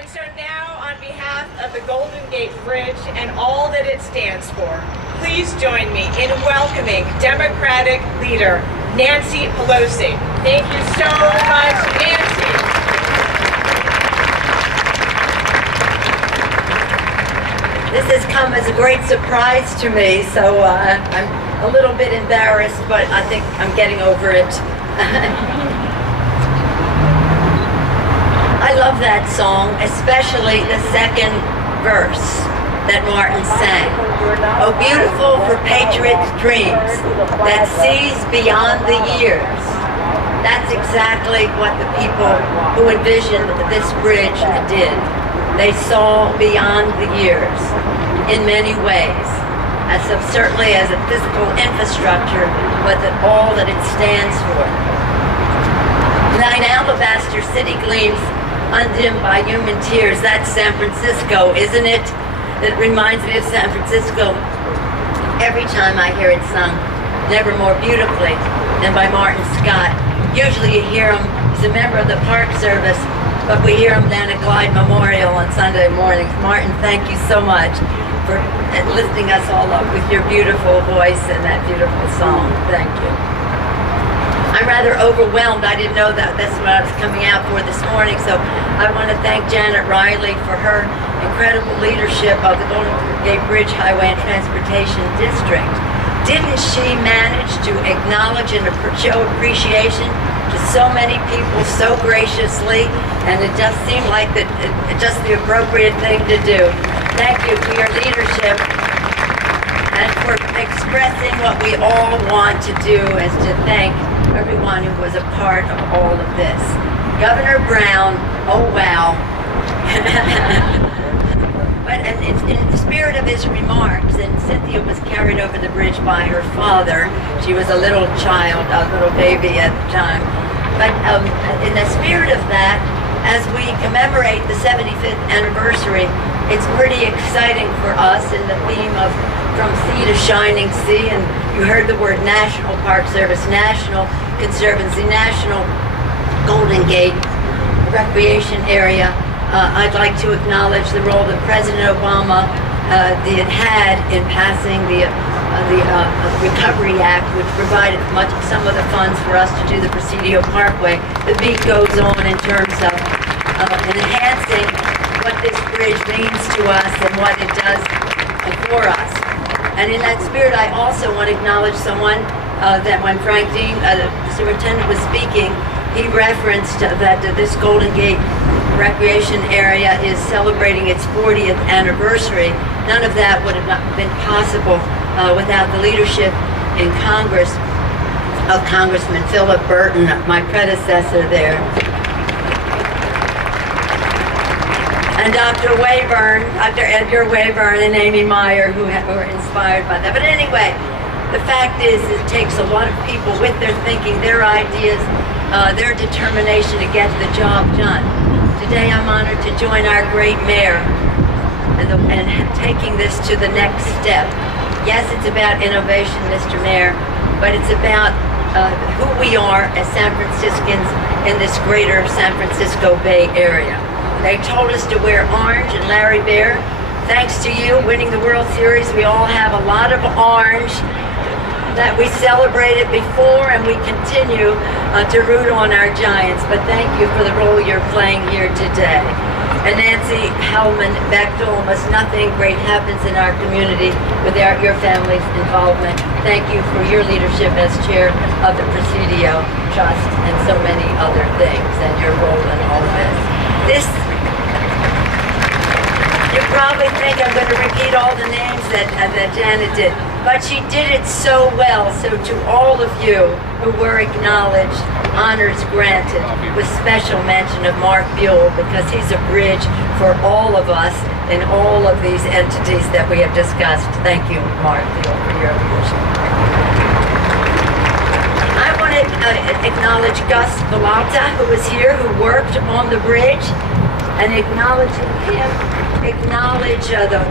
And so now, on behalf of the Golden Gate Bridge and all that it stands for, please join me in welcoming Democratic leader Nancy Pelosi. Thank you so much, Nancy. This has come as a great surprise to me, so I'm a little bit embarrassed, but I think I'm getting over it. I love that song, especially the second verse that Martin sang. Oh, beautiful for patriots' dreams that sees beyond the years. That's exactly what the people who envisioned this bridge did. They saw beyond the years in many ways, certainly as a physical infrastructure, but all that it stands for. Thine alabaster city gleams undimmed by human tears. That's San Francisco, isn't it? It reminds me of San Francisco every time I hear it sung, never more beautifully than by Martin Scott. Usually you hear him, he's a member of the Park Service, but we hear him down at Clyde Memorial on Sunday mornings. Martin, thank you so much for lifting us all up with your beautiful voice and that beautiful song. Thank you. I'm rather overwhelmed. I didn't know that that's what I was coming out for this morning, so I want to thank Janet Reilly for her incredible leadership of the Golden Gate Bridge Highway and Transportation District. Didn't she manage to acknowledge and show appreciation to so many people so graciously, and it just seemed like just the appropriate thing to do. Thank you for your leadership and for expressing what we all want to do, is to thank everyone who was a part of all of this. Governor Brown, oh wow. But in the spirit of his remarks, and Cynthia was carried over the bridge by her father. She was a little child, a little baby at the time. But in the spirit of that, as we commemorate the 75th anniversary, it's pretty exciting for us in the theme of From Sea to Shining Sea, and you heard the word National Park Service, National Conservancy, National Golden Gate Recreation Area. I'd like to acknowledge the role that President Obama had in passing the Recovery Act, which provided some of the funds for us to do the Presidio Parkway. The beat goes on in terms of enhancing what this bridge means to us and what it does for us. And in that spirit, I also want to acknowledge someone that when Frank Dean, the superintendent, was speaking, he referenced that this Golden Gate recreation area is celebrating its 40th anniversary. None of that would have been possible without the leadership in Congress of Congressman Philip Burton, my predecessor there. And Dr. Wayburn, Dr. Edgar Wayburn and Amy Meyer, who were inspired by that. But anyway, the fact is, it takes a lot of people with their thinking, their ideas, their determination to get the job done. Today I'm honored to join our great mayor and taking this to the next step. Yes, it's about innovation, Mr. Mayor, but it's about who we are as San Franciscans in this greater San Francisco Bay Area. They told us to wear orange, and Larry Bear, thanks to you winning the World Series, we all have a lot of orange that we celebrated before, and we continue to root on our Giants. But thank you for the role you're playing here today. And Nancy Hellman-Bechtel, almost nothing great happens in our community without your family's involvement. Thank you for your leadership as chair of the Presidio Trust and so many other things, and your role in all of this. You probably think I'm going to repeat all the names that Janet did, but she did it so well. So to all of you who were acknowledged, honors granted, with special mention of Mark Buell, because he's a bridge for all of us in all of these entities that we have discussed. Thank you, Mark Buell, for your leadership. I want to acknowledge Gus Villalta, who was here, who worked on the bridge, and acknowledging him, acknowledge the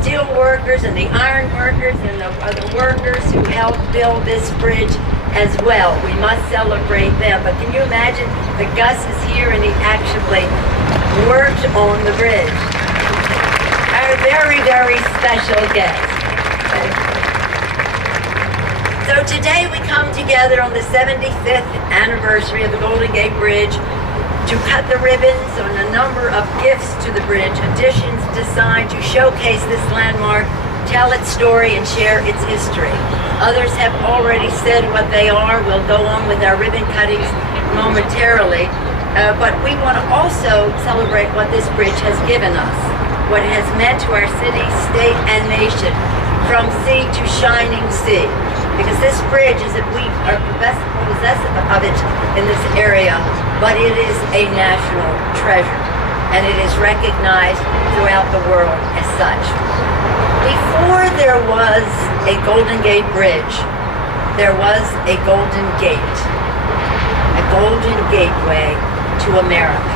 steel workers and the iron workers and the workers who helped build this bridge as well. We must celebrate them. But can you imagine that Gus is here and he actually worked on the bridge. Our very, very special guest. So today we come together on the 75th anniversary of the Golden Gate Bridge to cut the ribbons on a number of gifts to the bridge, additions designed to showcase this landmark, tell its story, and share its history. Others have already said what they are. We'll go on with our ribbon cuttings momentarily, but we want to also celebrate what this bridge has given us, what it has meant to our city, state, and nation, from sea to shining sea. Because this bridge is that we are possessive of it in this area, but it is a national treasure, and it is recognized throughout the world as such. Before there was a Golden Gate Bridge, there was a Golden Gate, a golden gateway to America.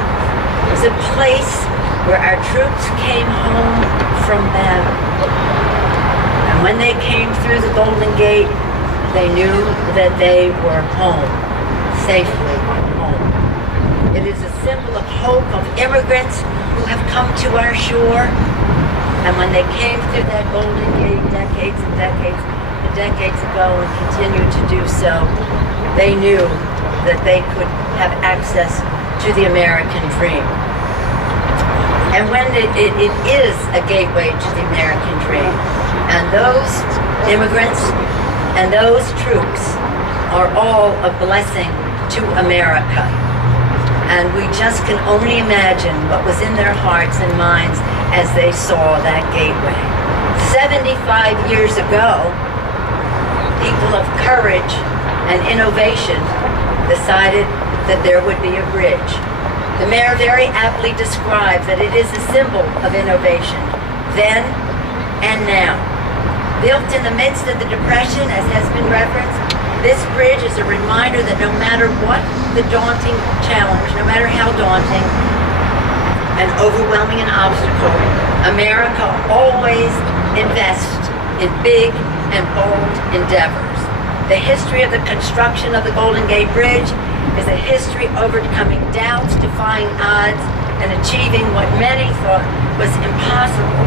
It was a place where our troops came home from battle. And when they came through the Golden Gate, they knew that they were home, safely home. It is a symbol of hope of immigrants who have come to our shore. And when they came through that Golden Gate decades and decades ago and continue to do so, they knew that they could have access to the American dream. And when it is a gateway to the American dream, and those immigrants and those troops are all a blessing to America. And we just can only imagine what was in their hearts and minds as they saw that gateway. 75 years ago, people of courage and innovation decided that there would be a bridge. The mayor very aptly describes that it is a symbol of innovation, then and now. Built in the midst of the Depression, as has been referenced, this bridge is a reminder that no matter what the daunting challenge, no matter how daunting and overwhelming an obstacle, America always invests in big and bold endeavors. The history of the construction of the Golden Gate Bridge is a history overcoming doubts, defying odds, and achieving what many thought was impossible.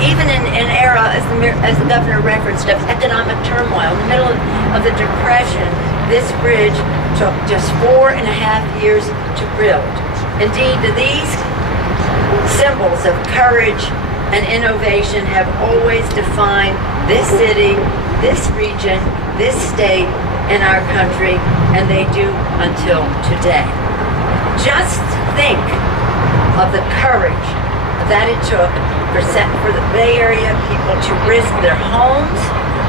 Even in an era, as the governor referenced, of economic turmoil, in the middle of the Depression, this bridge took just 4.5 years to build. Indeed, these symbols of courage and innovation have always defined this city, this region, this state, and our country, and they do until today. Just think of the courage that it took for the Bay Area people to risk their homes,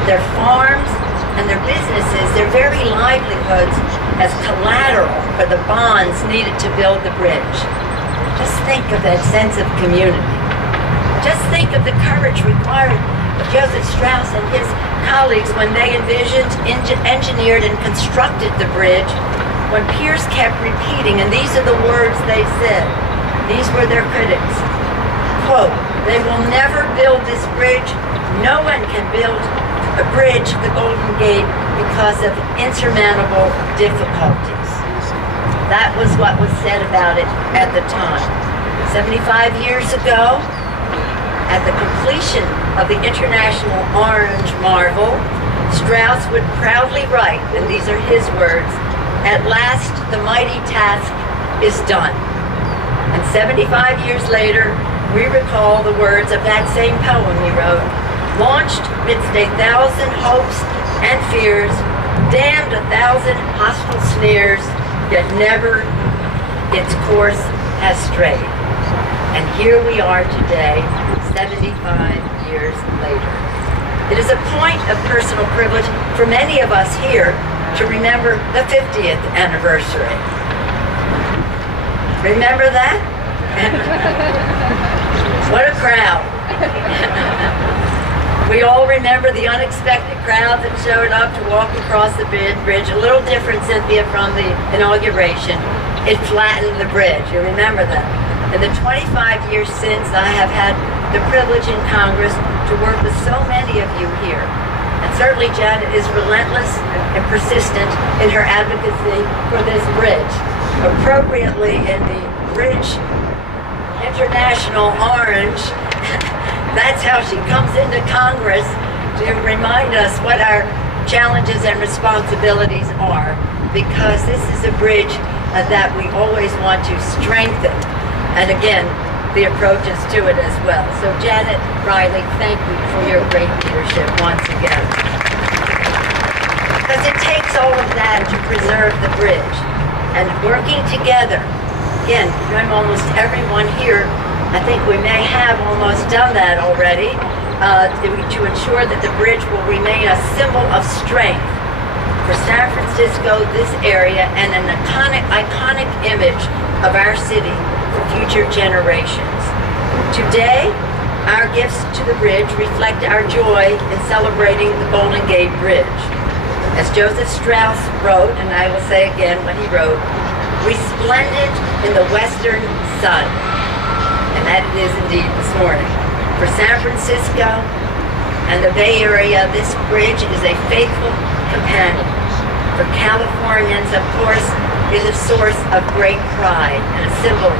their farms, and their businesses, their very livelihoods, as collateral for the bonds needed to build the bridge. Just think of that sense of community. Just think of the courage required of Joseph Strauss and his colleagues when they envisioned, engineered, and constructed the bridge, when Pierce kept repeating, and these are the words they said, these were their critics, quote, "They will never build this bridge. No one can build a bridge, the Golden Gate, because of insurmountable difficulties." That was what was said about it at the time. 75 years ago, at the completion of the International Orange Marvel, Strauss would proudly write, and these are his words, "At last the mighty task is done." And 75 years later, we recall the words of that same poem he wrote, "Launched midst 1,000 hopes and fears, damned 1,000 hostile sneers, yet never its course has strayed." And here we are today, 75 years later. It is a point of personal privilege for many of us here to remember the 50th anniversary. Remember that? What a crowd. We all remember the unexpected crowd that showed up to walk across the bridge. A little different, Cynthia, from the inauguration. It flattened the bridge. You remember that? In the 25 years since, I have had the privilege in Congress to work with so many of you here. And certainly Janet is relentless and persistent in her advocacy for this bridge. Appropriately in the bridge international orange. That's how she comes into Congress to remind us what our challenges and responsibilities are, because this is a bridge that we always want to strengthen. And again, the approaches to it as well. So Janet, Reilly, thank you for your great leadership once again. Because it takes all of that to preserve the bridge. And working together, again, from almost everyone here, I think we may have almost done that already, to ensure that the bridge will remain a symbol of strength for San Francisco, this area, and an iconic image of our city for future generations. Today, our gifts to the bridge reflect our joy in celebrating the Golden Gate Bridge. As Joseph Strauss wrote, and I will say again what he wrote, "Resplendent in the western sun." And that it is indeed this morning. For San Francisco and the Bay Area, this bridge is a faithful companion. For Californians, of course, it is a source of great pride and a symbol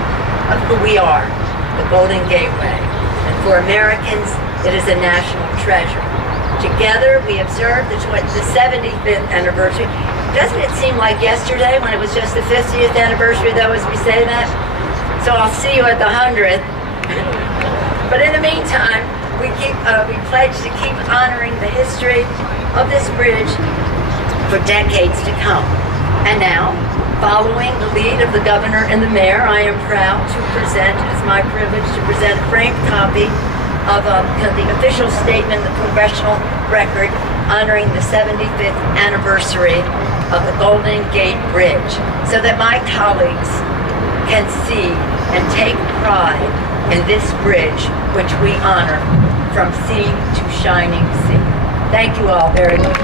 of who we are, the Golden Gateway. And for Americans, it is a national treasure. Together, we observe the 75th anniversary. Doesn't it seem like yesterday when it was just the 50th anniversary, though, as we say that? So I'll see you at the 100th. But in the meantime, we pledge to keep honoring the history of this bridge for decades to come. And now, following the lead of the governor and the mayor, I am proud to present, it's my privilege to present a framed copy of the official statement, the congressional record, honoring the 75th anniversary of the Golden Gate Bridge, so that my colleagues can see and take pride in this bridge, which we honor from sea to shining sea. Thank you all very much.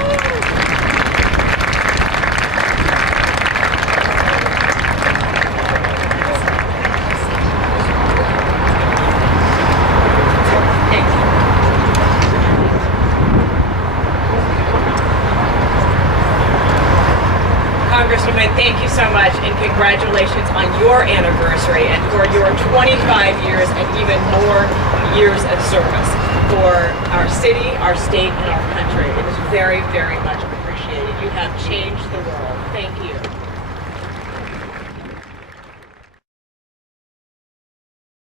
Congresswoman, thank you so much, and congratulations on your anniversary and for your 25 years and even more years of service for our city, our state, and our country. It is very, very much appreciated. You have changed the world. Thank you.